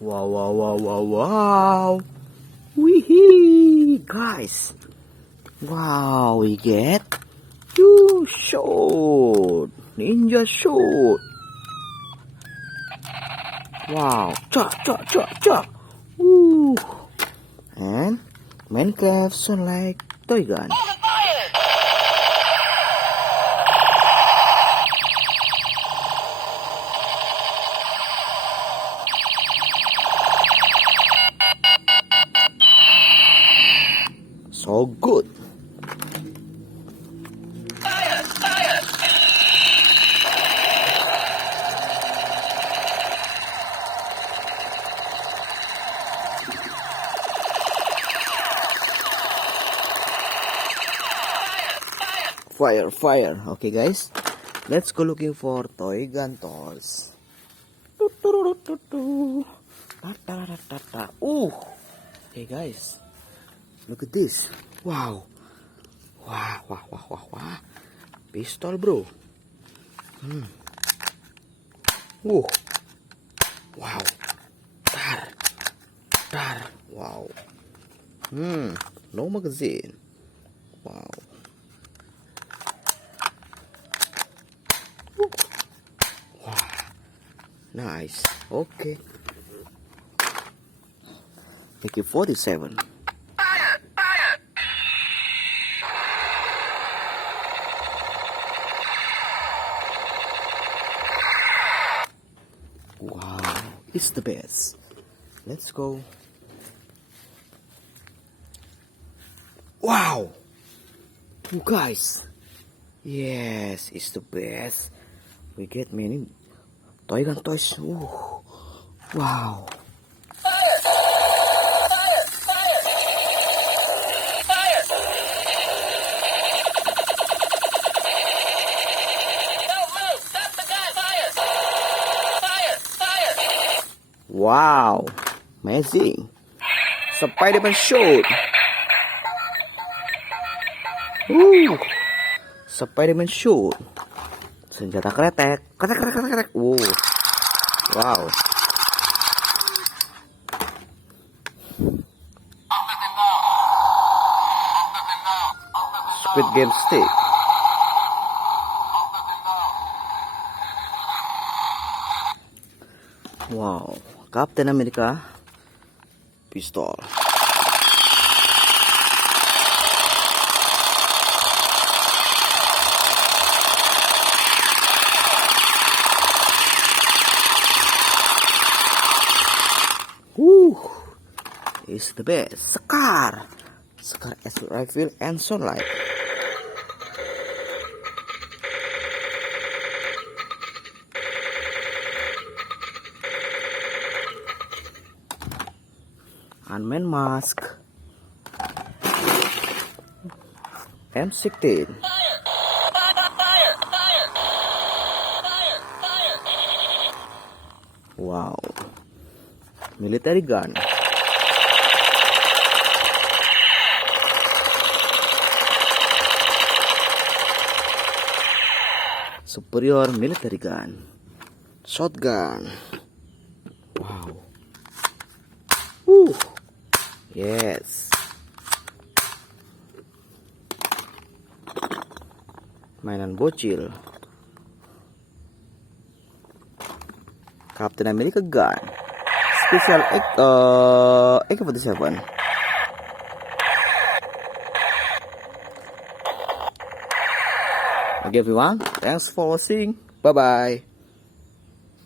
Wow, wow, wow, wow, wow. Wee guys. Wow, we get you shot. Ninja shot. Wow. Cha, cha, cha, cha. Woo. And Minecraft sound like toy gun. So good. Fire, fire. Okay, guys. Let's go looking for toy gun toys. Okay, guys. Look at this. Wow. Wah, wah, wah, wah, wah. Pistol, bro. Wow. Wow. Tar. Tar. Wow. No magazine. Wow. Wow. Nice. Okay. Thank you, 47. Wow, it's the best. Let's go. Wow, you guys. Yes, it's the best. We get many toy gun toys. Ooh. Wow. Wow, amazing. Spiderman shoot. Spiderman shoot. Senjata kretek. Kretek, kretek, kretek, kretek. Wow. Squid Game stick. Wow. Captain America pistol. Woo! It's the best. Scar. Scar as rifle and sunlight. Unmanned mask. M16. Wow. Military gun. Superior military gun. Shotgun. Wow. Woo. Yes. Mainan bocil. Captain America gun. Special AK-47. Okay everyone, thanks for watching. Bye bye.